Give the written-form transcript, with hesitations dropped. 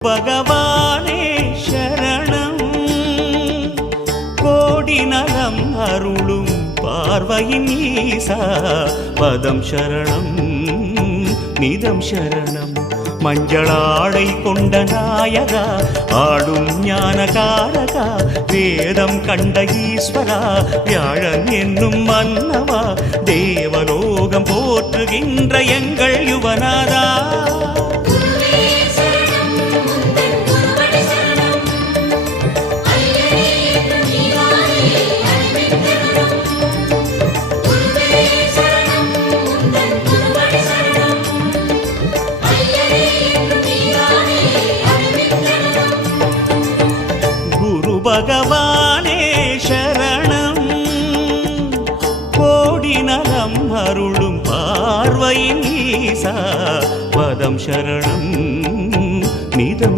பகவானே சரணம் கோடி நலம் அருளும் பார்வையின் ஈசா பதம் சரணம் நிதம் சரணம் மஞ்சளாடை கொண்ட நாயகா ஆடும் ஞானகாரகா வேதம் கண்ட ஈஸ்வரா வியாழன் என்னும் மன்னவா தேவலோகம் போற்றுகின்ற எங்கள் யுவனாதா பகவானே சரணம் கோடி நலம் அருளும் பார்வையின் ஈசா பதம் சரணம் நிதம்